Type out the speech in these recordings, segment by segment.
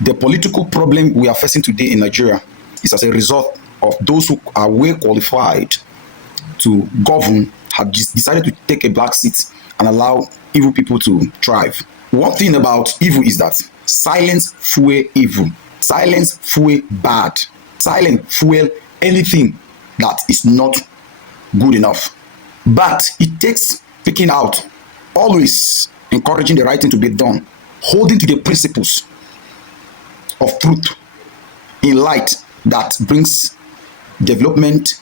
The political problem we are facing today in Nigeria is as a result of those who are well qualified to govern have decided to take a back seat and allow evil people to thrive. One thing about evil is that silence fuel evil. Silence fuel bad. Silence fuel anything that is not good enough. But it takes speaking out, always encouraging the right thing to be done, holding to the principles of truth in light that brings development,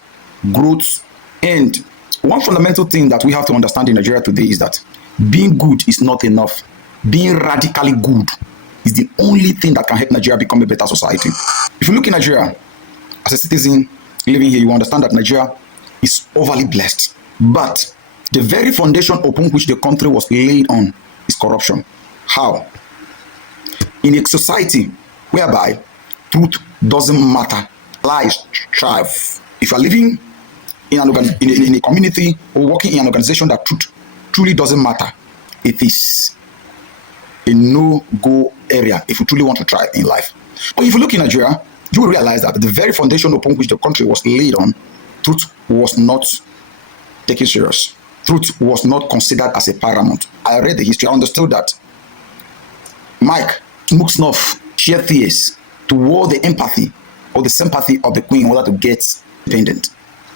growth, and one fundamental thing that we have to understand in Nigeria today is that being good is not enough. Being radically good is the only thing that can help Nigeria become a better society. If you look in Nigeria, as a citizen living here, you understand that Nigeria is overly blessed. But the very foundation upon which the country was laid on is corruption. How? In a society whereby truth doesn't matter, lies thrive. If you are living in a community or working in an organization that truth truly doesn't matter, it is a no-go area if you truly want to thrive in life. But if you look in Nigeria, you will realize that the very foundation upon which the country was laid on, truth was not taken serious. Truth was not considered as a paramount. I read the history, I understood that Mike Muxnoff shared fears toward the empathy or the sympathy of the Queen in order to get independent.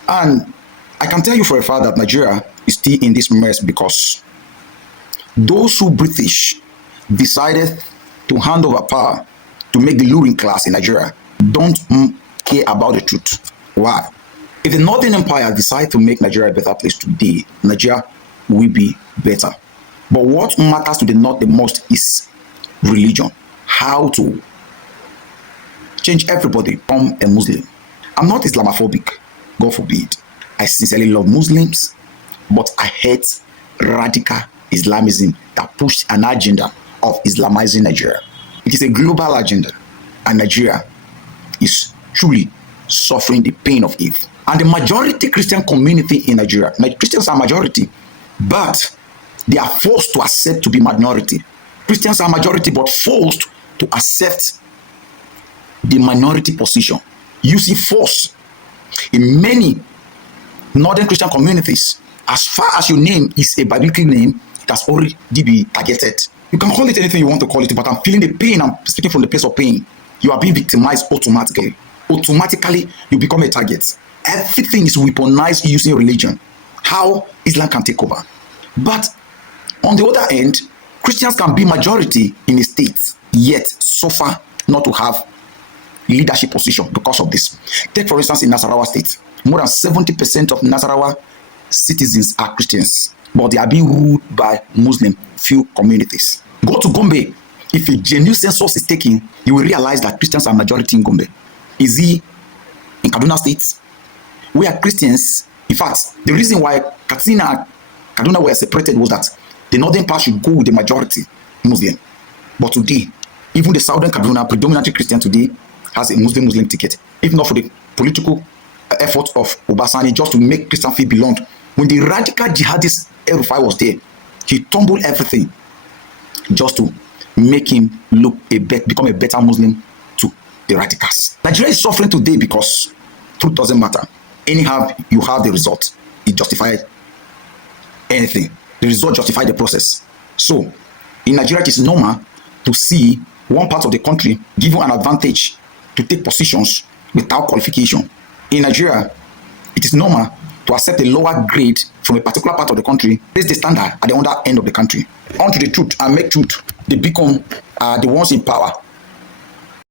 And I can tell you for a fact that Nigeria is still in this mess because those who British decided to hand over power to make the ruling class in Nigeria don't care about the truth. Why? If the Northern Empire decide to make Nigeria a better place today, Nigeria will be better. But what matters to the North the most is religion. How to change everybody become a Muslim. I'm not Islamophobic, God forbid. I sincerely love Muslims, but I hate radical Islamism that pushed an agenda of Islamizing Nigeria. It is a global agenda, and Nigeria is truly suffering the pain of it. And the majority Christian community in Nigeria, Christians are majority, but they are forced to accept to be minority. Christians are majority, but forced to accept the minority position, using force. In many northern Christian communities, as far as your name is a biblical name, it has already been targeted. You can call it anything you want to call it, but I'm feeling the pain. I'm speaking from the place of pain. You are being victimized automatically. Automatically, you become a target. Everything is weaponized using religion. How Islam can take over. But on the other end, Christians can be majority in a state, yet suffer not to have leadership position because of this. Take for instance in Nasarawa state, more than 70% of Nasarawa citizens are Christians, but they are being ruled by Muslim few communities. Go to Gombe. If a genuine census is taken, you will realize that Christians are majority in Gombe. Is he in Kaduna state? We are Christians. In fact, the reason why Katsina and Kaduna were separated was that the northern part should go with the majority Muslim. But today, even the southern Kaduna, predominantly Christian today, has a Muslim ticket. If not for the political effort of Obasani just to make Christian feel belonged. When the radical jihadist El-Rufai was there, he tumbled everything just to make him become a better Muslim to the radicals. Nigeria is suffering today because truth doesn't matter. Anyhow, you have the result. It justifies anything. The result justifies the process. So, in Nigeria, it is normal to see one part of the country given an advantage to take positions without qualification. In Nigeria, it is normal to accept a lower grade from a particular part of the country, raise the standard at the other end of the country. Onto the truth and make truth, they become the ones in power.